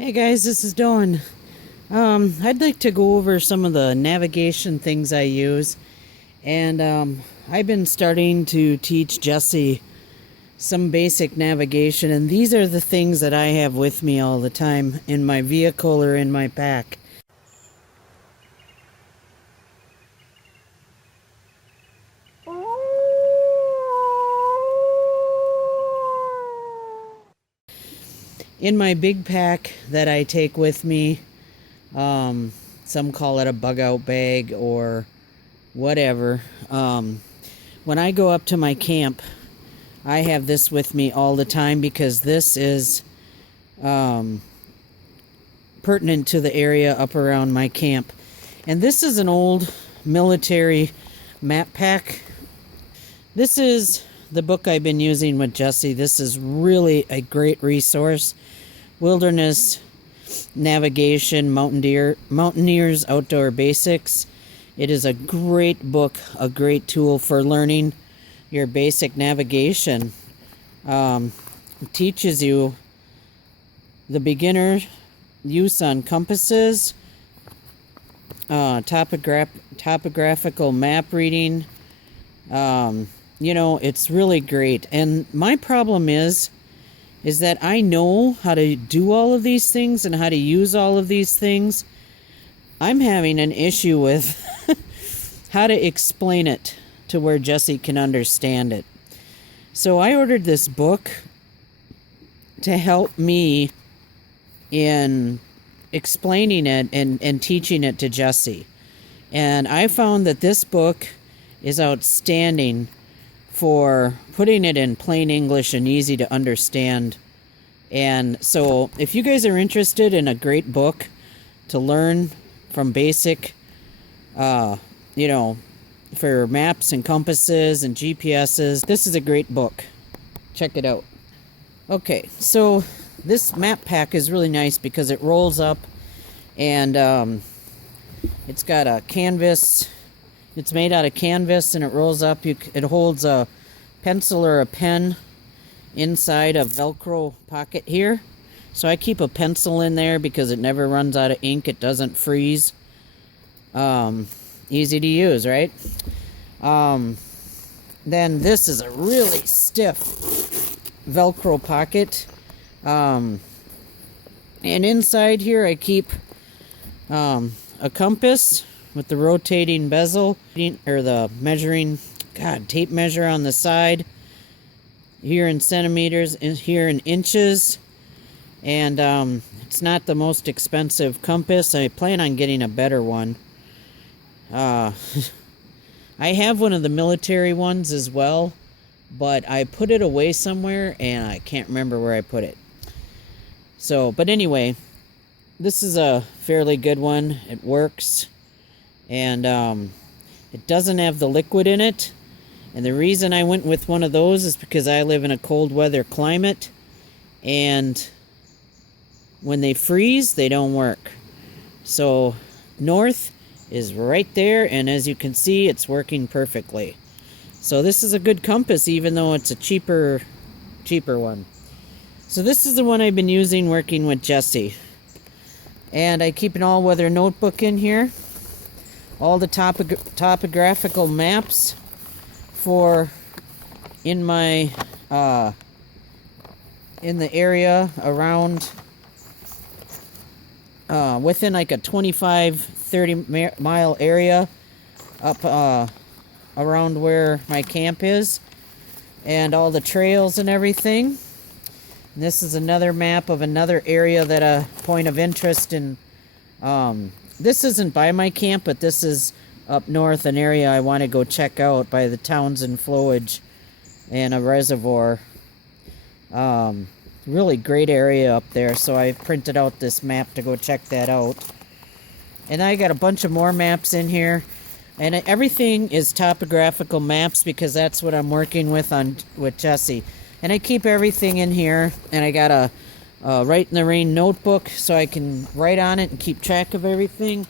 Hey guys, this is Dawn. I'd like to go over some of the navigation things I use, and I've been starting to teach Jesse some basic navigation, and these are the things that I have with me all the time in my vehicle or in my pack. In my big pack that I take with me, some call it a bug out bag or whatever. When I go up to my camp, I have this with me all the time because this is pertinent to the area up around my camp. And this is an old military map pack. This is the book I've been using with Jesse. This is really a great resource. Wilderness Navigation, Mountaineers Outdoor Basics. It is a great book, a great tool for learning your basic navigation. It teaches you the beginner use on compasses, topographical map reading. It's really great. And my problem is that I know how to do all of these things and how to use all of these things. I'm having an issue with how to explain it to where Jesse can understand it. So I ordered this book to help me in explaining it and teaching it to Jesse. And I found that this book is outstanding for putting it in plain English and easy to understand. And so if you guys are interested in a great book to learn from basic, for maps and compasses and GPSs, this is a great book. Check it out. Okay, so this map pack is really nice because it rolls up and it's got a canvas. It's made out of canvas and it rolls up. It holds a pencil or a pen inside a Velcro pocket here. So I keep a pencil in there because it never runs out of ink. It doesn't freeze. Easy to use, right? Then this is a really stiff Velcro pocket. And inside here I keep a compass with the rotating bezel, or the measuring, tape measure on the side, here in centimeters, and here in inches. And it's not the most expensive compass. I plan on getting a better one. I have one of the military ones as well, but I put it away somewhere and I can't remember where I put it. So, but anyway, this is a fairly good one. It works. And it doesn't have the liquid in it. And the reason I went with one of those is because I live in a cold weather climate. And when they freeze, they don't work. So north is right there. And as you can see, it's working perfectly. So this is a good compass, even though it's a cheaper one. So this is the one I've been using working with Jesse. And I keep an all-weather notebook in here. All the topographical maps for in my in the area around within like a 25-30 mile area up around where my camp is, and all the trails and everything. And this is another map of another area that a point of interest in. This isn't by my camp, but this is up north, an area I want to go check out by the Townsend Flowage and a reservoir. Really great area up there, so I printed out this map to go check that out. And I got a bunch of more maps in here. And everything is topographical maps because that's what I'm working with Jesse. And I keep everything in here, and I got a Write in the Rain notebook so I can write on it and keep track of everything.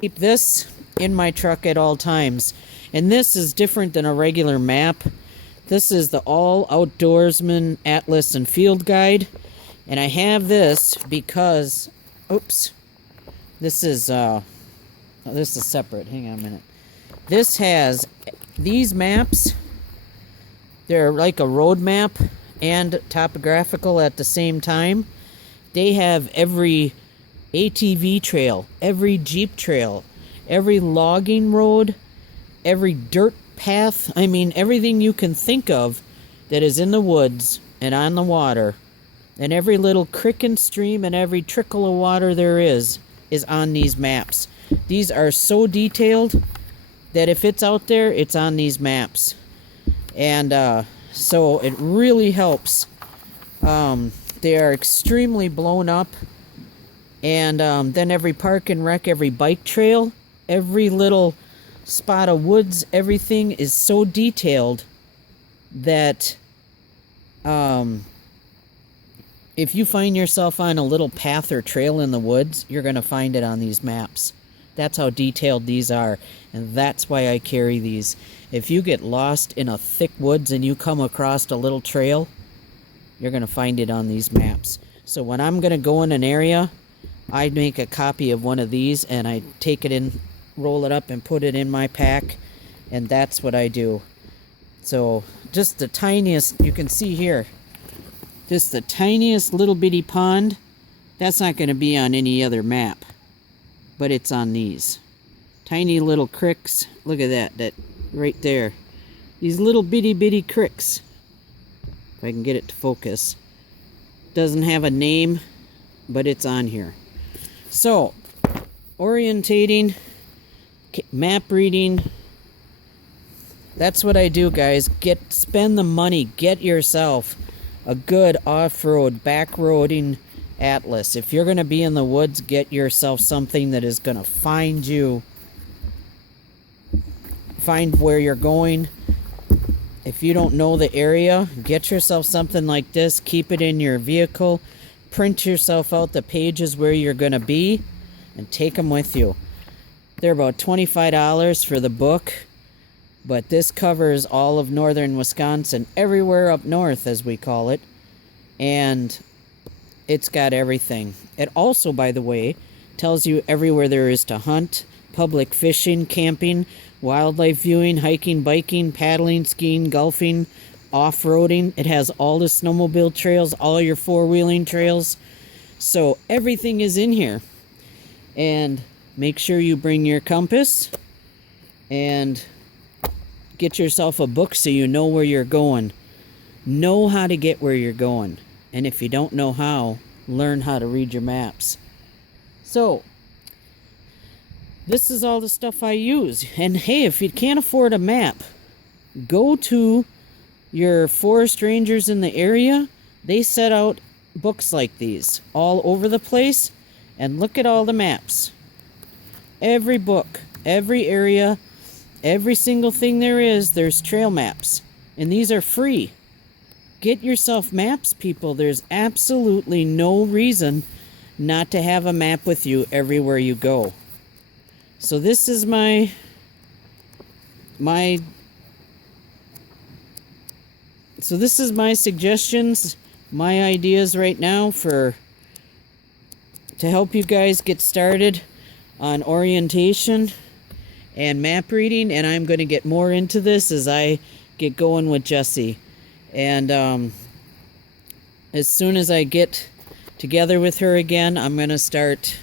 Keep this in my truck at all times. And this is different than a regular map. This is the All Outdoorsman Atlas and Field Guide. And I have this because, oops, this is separate. Hang on a minute. This has these maps. They're like a road map and topographical at the same time. They have every ATV trail, every Jeep trail, every logging road, every dirt path. I mean, everything you can think of that is in the woods and on the water, and every little creek and stream and every trickle of water there is on these maps. These are so detailed that if it's out there, it's on these maps. And so it really helps. They are extremely blown up. And then every park and rec, every bike trail, every little spot of woods, everything is so detailed that if you find yourself on a little path or trail in the woods, you're going to find it on these maps. That's how detailed these are, and that's why I carry these. If you get lost in a thick woods and you come across a little trail, you're going to find it on these maps. So when I'm going to go in an area, I make a copy of one of these and I take it in, roll it up and put it in my pack, and that's what I do. So just the tiniest, you can see here, just the tiniest little bitty pond, that's not going to be on any other map, but it's on these. Tiny little cricks, look at that right there. These little bitty cricks. If I can get it to focus. Doesn't have a name, but it's on here. So, orientating, map reading, that's what I do, guys. Spend the money, get yourself a good off-road, back-roading atlas. If you're going to be in the woods, get yourself something that is going to find where you're going. If you don't know the area, get yourself something like this. Keep it in your vehicle. Print yourself out the pages where you're going to be and take them with you. They're about $25 for the book, but this covers all of northern Wisconsin, everywhere up north as we call it, and it's got everything. It also, by the way, tells you everywhere there is to hunt, public fishing, camping, wildlife viewing, hiking, biking, paddling, skiing, golfing, off-roading. It has all the snowmobile trails, all your four-wheeling trails. So everything is in here. And make sure you bring your compass and get yourself a book so you know where you're going. Know how to get where you're going. And if you don't know how, learn how to read your maps. So, this is all the stuff I use. And hey, if you can't afford a map, go to your forest rangers in the area. They set out books like these all over the place, and look at all the maps. Every book, every area, every single thing there is, there's trail maps, and these are free. Get yourself maps, people. There's absolutely no reason not to have a map with you everywhere you go. So this is my suggestions, my ideas right now to help you guys get started on orientation and map reading, and I'm going to get more into this as I get going with Jessie. And as soon as I get together with her again, I'm going to start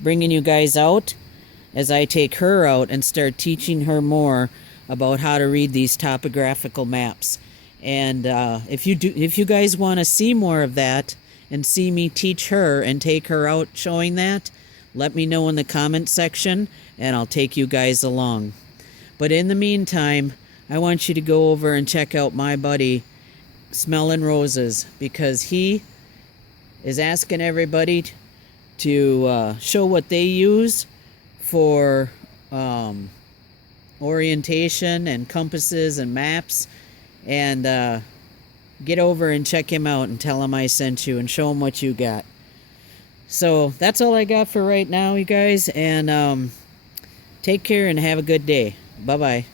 bringing you guys out as I take her out and start teaching her more about how to read these topographical maps. And if you guys want to see more of that and see me teach her and take her out showing that, let me know in the comment section and I'll take you guys along. But in the meantime, I want you to go over and check out my buddy Smellin' Roses, because he is asking everybody to show what they use for orientation and compasses and maps, and get over and check him out and tell him I sent you and show him what you got. So that's all I got for right now, you guys, and take care and have a good day. Bye-bye.